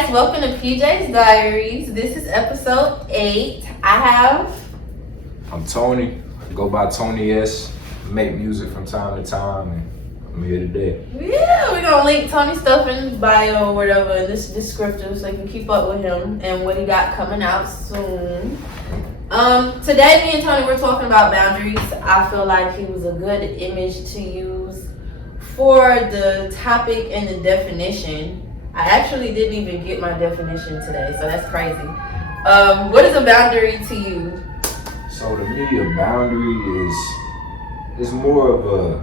guys, welcome to PJ's Diaries. This is episode 8. I'm Tony. I go by Tony S. Make music from time to time, and I'm here today. Yeah, we're gonna link Tony's stuff in his bio or whatever in this descriptive so you can keep up with him and what he got coming out soon. Today me and Tony were talking about boundaries. I feel like he was a good image to use for the topic and the definition. I actually didn't even get my definition today, so that's crazy. What is a boundary to you? So to me, a boundary is more of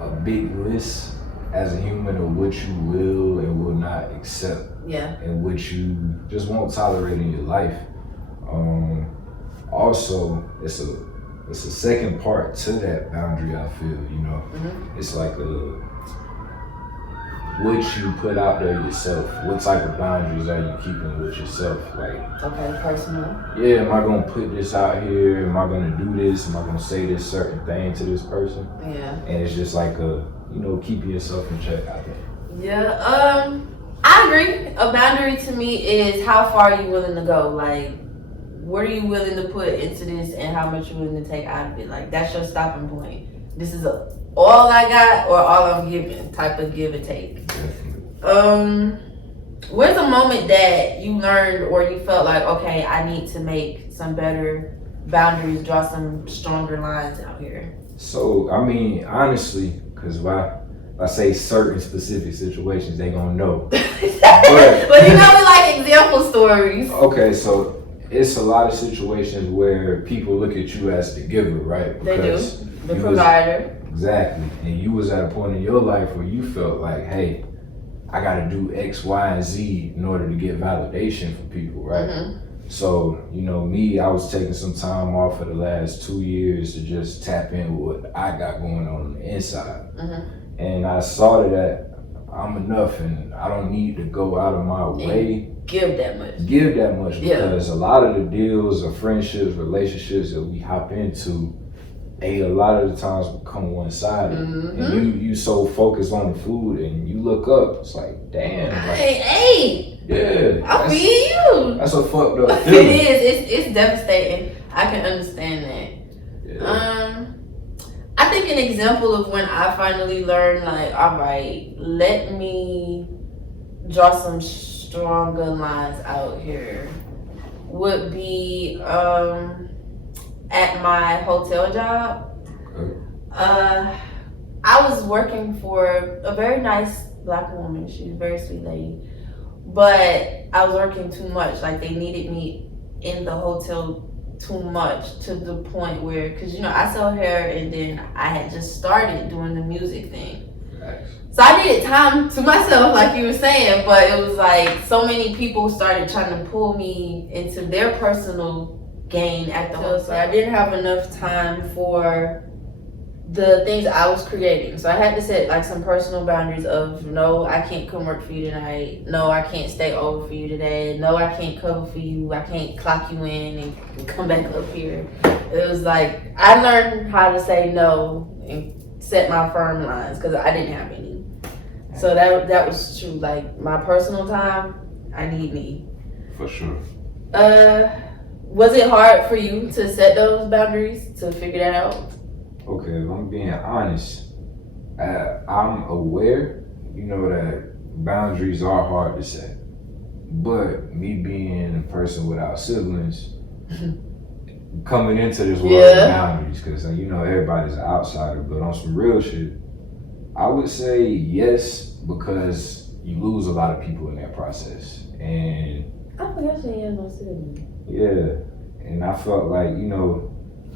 a big list as a human of what you will and will not accept. Yeah. And what you just won't tolerate in your life. Also, it's a second part to that boundary, I feel, It's like what you put out there yourself. What type of boundaries are you keeping with yourself? Like, okay, personal. Yeah, am I gonna put this out here? Am I gonna do this? Am I gonna say this certain thing to this person? Yeah. And it's just like keeping yourself in check out there. Yeah, I agree. A boundary to me is how far are you willing to go? Like, what are you willing to put into this and how much you're willing to take out of it? Like, that's your stopping point. This is all I got or all I'm giving type of give and take. Where's a moment that you learned or you felt like, okay, I need to make some better boundaries, draw some stronger lines out here? So, I mean, honestly, because if I say certain specific situations, they gonna know. But you know, we like example stories. Okay, so it's a lot of situations where people look at you as the giver, right? Because they do. The provider. Exactly. And you was at a point in your life where you felt like, hey, I gotta do X, Y, and Z in order to get validation from people, right? Mm-hmm. So, me, I was taking some time off for the last 2 years to just tap in with what I got going on the inside. Mm-hmm. And I saw that I'm enough and I don't need to go out of my way. Give that much. Yeah. Because a lot of the deals or friendships, relationships that we hop into, a lot of the times become one-sided. Mm-hmm. And you so focused on the food and you look up, it's like, damn. Hey. Yeah. I feel you. That's a fucked up feeling. It is. It's devastating. I can understand that. Yeah. I think an example of when I finally learned, like, all right, let me draw some stronger lines out here would be at my hotel job. Okay. I was working for a very nice black woman. She was a very sweet lady. But I was working too much. Like, they needed me in the hotel too much to the point where, because, I sell hair and then I had just started doing the music thing. Nice. So I needed time to myself, like you were saying, but it was like so many people started trying to pull me into their personal gain at the hotel. So I didn't have enough time for the things I was creating. So I had to set like some personal boundaries of, no, I can't come work for you tonight. No, I can't stay over for you today. No, I can't cover for you. I can't clock you in and come back up here. It was like, I learned how to say no and set my firm lines because I didn't have any. So that was true. Like, my personal time, I need me. For sure. Was it hard for you to set those boundaries, to figure that out? Okay, if I'm being honest, I'm aware, that boundaries are hard to set. But me being a person without siblings, coming into this world of boundaries, because, everybody's an outsider, but on some real shit, I would say yes, because you lose a lot of people in that process. And I forgot you had no siblings. Yeah, and I felt like,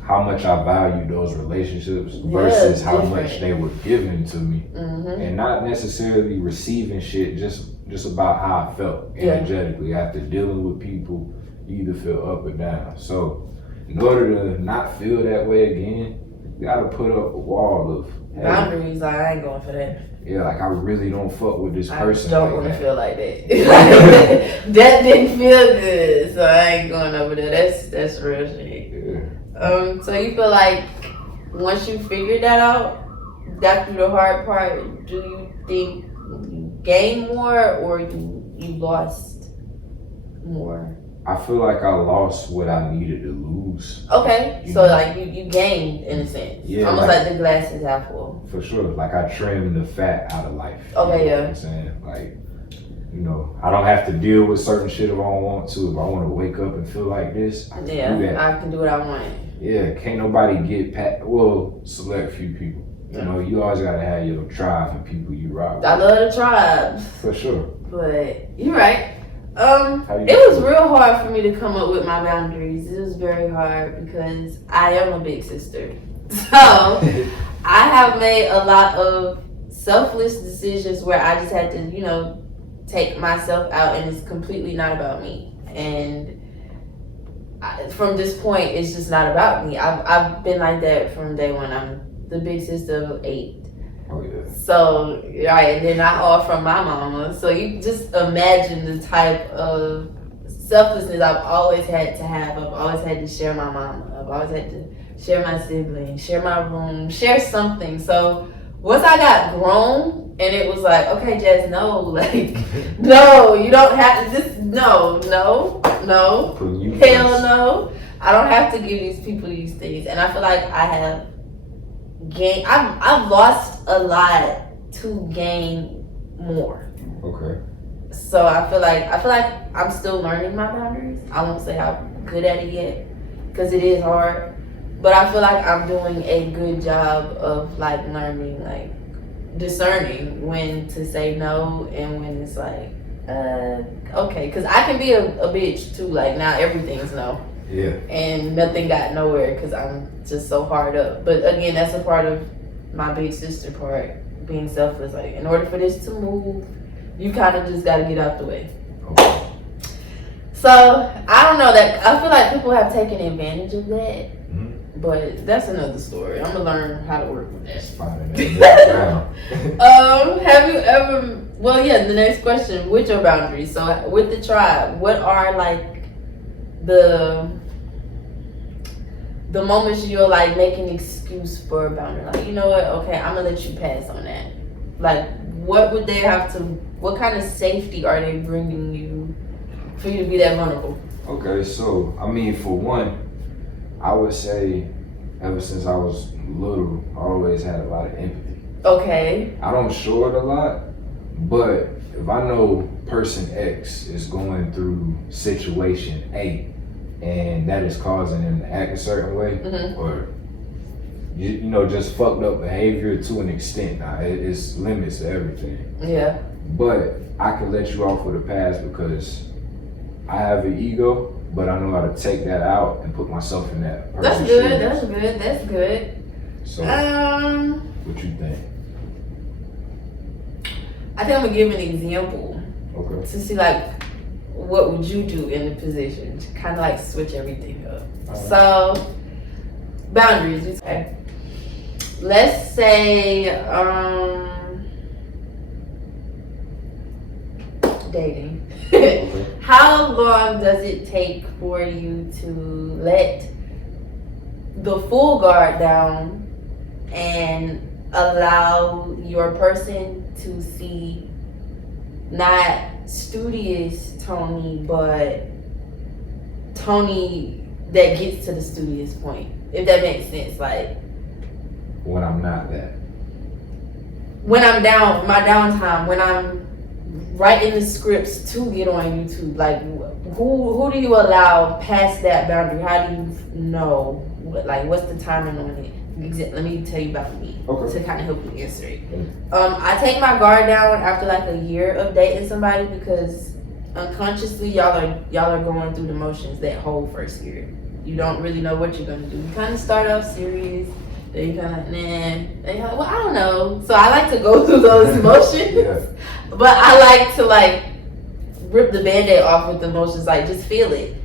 how much I valued those relationships versus how much they were given to me. Mm-hmm. And not necessarily receiving shit, just about how I felt energetically. After dealing with people, you either feel up or down. So in order to not feel that way again, you gotta put up a wall of boundaries. Like, I ain't going for that. Yeah, like, I really don't fuck with this person. I don't want to feel like that. That didn't feel good, so I ain't going over there. That's real shit. Yeah. So you feel like once you figured that out, got through the hard part, do you think you gain more or you you lost more? I feel like I lost what I needed to lose. Okay, so like you gained in a sense. Yeah, almost like the glass is half full. For sure. Like I trimmed the fat out of life. Okay, you know yeah. What I'm saying? Like, you know, I don't have to deal with certain shit if I don't want to. If I want to wake up and feel like this, I can do that. I can do what I want. Yeah, can't nobody get well, select few people. You know, you always gotta have your tribe and people you rock with. I love the tribe. For sure. But you're right. It was real hard for me to come up with my boundaries. It was very hard because I am a big sister. So I have made a lot of selfless decisions where I just had to, you know, take myself out, and it's completely not about me. And from this point, it's just not about me. I've been like that from day one. I'm the big sister of 8. Oh yeah. So right, and they're not all from my mama. So you just imagine the type of selflessness I've always had to have. I've always had to share my mama. I've always had to share my siblings, share my room, share something. So once I got grown, and it was like, okay, Jazz, no, like, no, you don't have to. Just no, hell no. I don't have to give these people these things, and I feel like I have gained. I've lost a lot to gain more. Okay. So I feel like I'm still learning my boundaries. I won't say I'm good at it yet, because it is hard. But I feel like I'm doing a good job of like learning, like discerning when to say no and when it's like, okay. Because I can be a bitch too. Like now everything's no. Yeah. And nothing got nowhere because I'm just so hard up. But again, that's a part of my big sister part, being selfless. Like in order for this to move, you kind of just got to get out the way. Okay. So I don't know, that I feel like people have taken advantage of that. But that's another story. I'm gonna learn how to work with that. Have you ever? Well, yeah. The next question: with your boundaries. So, with the tribe, what are like the moments you'll like make an excuse for a boundary? Like, you know what? Okay, I'm gonna let you pass on that. Like, what would they have to? What kind of safety are they bringing you for you to be that vulnerable? Okay, so I mean, for one, I would say ever since I was little, I always had a lot of empathy. Okay. I don't show it a lot, but if I know person X is going through situation A and that is causing them to act a certain way, or you know, just fucked up behavior to an extent. Now, it's limits to everything. Yeah. But I can let you off with a pass because I have an ego, but I know how to take that out and put myself in that person's That's good. shoes. That's good. So, what you think? I think I'm gonna give an example. Okay. To see like what would you do in the position to kind of like switch everything up. Right. So boundaries. Okay. Let's say dating. Okay. How long does it take for you to let the full guard down and allow your person to see not studious Tony, but Tony that gets to the studious point, if that makes sense? Like when I'm not that. When I'm down, my downtime, when I'm writing the scripts to get on YouTube, like who do you allow past that boundary? How do you know? Like what's the timing on it? Let me tell you about me, to kind of help you answer it. I take my guard down after like a year of dating somebody because unconsciously y'all are going through the motions that whole first year. You don't really know what you're gonna do. You kind of start off serious, then you kind of then you're like, well, I don't know. So I like to go through those emotions, but I like to like rip the Band-Aid off with the emotions, like just feel it.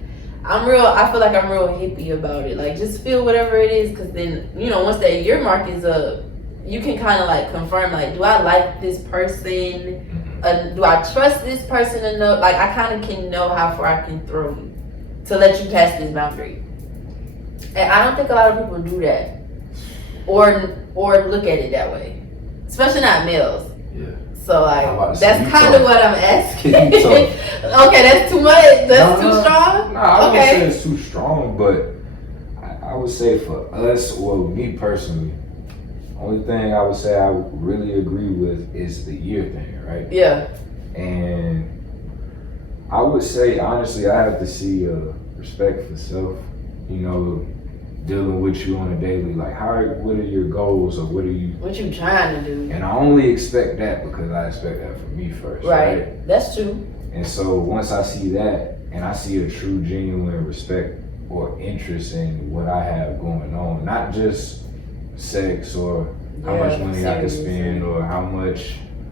I feel like I'm real hippie about it. Like just feel whatever it is, because then, you know, once that year mark is up, you can kind of like confirm, like, do I like this person? Do I trust this person enough? Like I kind of can know how far I can throw you to let you pass this boundary. And I don't think a lot of people do that or look at it that way, especially not males. Yeah. So like that's kind of what I'm asking. Okay, that's too much. That's too strong. No, I wouldn't say it's too strong, but I would say for us, well, me personally, only thing I would say I really agree with is the year thing, right? Yeah. And I would say honestly, I have to see respect for self. You know, dealing with you on a daily, like what are your goals or what you trying to do? And I only expect that because I expect that from me first. Right. That's true. And so once I see that and I see a true, genuine respect or interest in what I have going on, not just sex or how much money I can spend or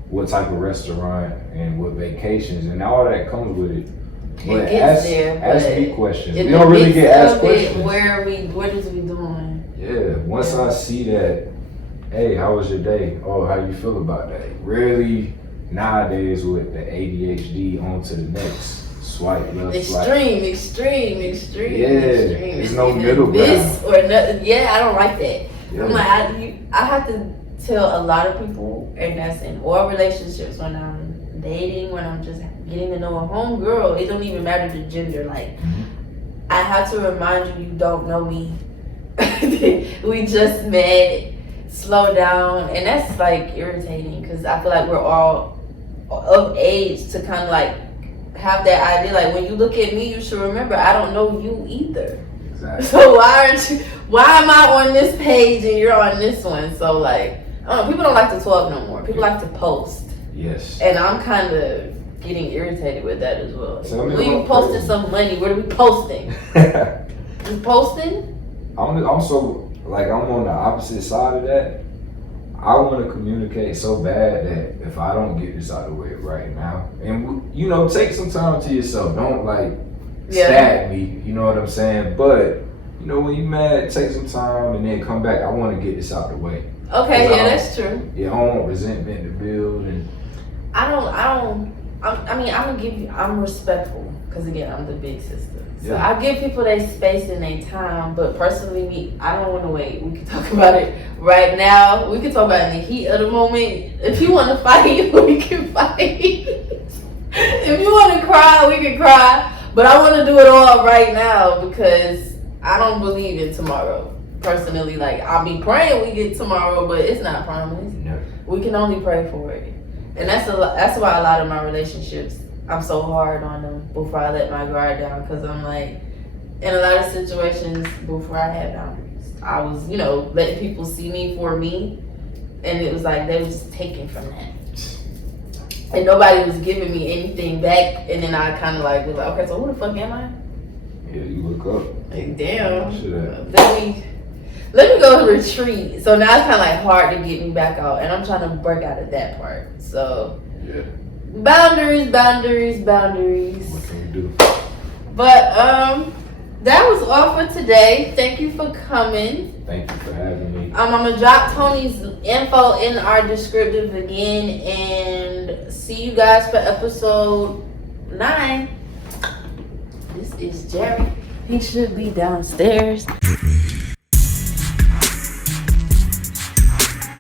what type of restaurant and what vacations and all that comes with it. But ask me questions. We don't really get asked questions. What is we doing? Yeah. Once I see that, hey, how was your day? Oh, how you feel about that? Rarely nowadays with the ADHD on to the next. Swipe left, extreme. Yeah. There's no middle ground. This or nothing. Yeah, I don't like that. Yeah. I'm like, I have to tell a lot of people, and that's in all relationships, when I'm dating, when I'm just getting to know a homegirl, it don't even matter the gender. Like, I have to remind you don't know me. We just met. Slow down. And that's like irritating because I feel like we're all of age to kind of like have that idea. Like, when you look at me, you should remember I don't know you either. Exactly. So why am I on this page and you're on this one? So like, I don't know, people don't like to talk no more. People like to post. Yes. And I'm kind of getting irritated with that as well. We posted some money. What are we posting? We posting? I'm so, like, I'm on the opposite side of that. I want to communicate so bad that if I don't get this out of the way right now, and you know, take some time to yourself. Don't like stab me. You know what I'm saying? But you know, when you mad, take some time and then come back. I want to get this out the way. Okay, yeah, that's true. Yeah, I don't want resentment to build, and I'm respectful because again, I'm the big sister. So I give people their space and their time, but personally, me, I don't want to wait. We can talk about it right now. We can talk about it in the heat of the moment. If you want to fight, we can fight. If you want to cry, we can cry. But I want to do it all right now because I don't believe in tomorrow. Personally, like, I'll be praying we get tomorrow, but it's not promised. No. We can only pray for it. And that's why a lot of my relationships, I'm so hard on them before I let my guard down, because I'm like, in a lot of situations before I had boundaries, I was, you know, letting people see me for me, and it was like they were just taking from that. And nobody was giving me anything back, and then I kind of like was like, okay, so who the fuck am I? Yeah, you look up. Like, damn. Let me go to retreat. So now it's kind of like hard to get me back out, and I'm trying to break out of that part. So yeah. Boundaries. What can we do? But that was all for today. Thank you for coming. Thank you for having me. I'm gonna drop Tony's info in our descriptive again, and see you guys for episode 9. This is Jerry. He should be downstairs.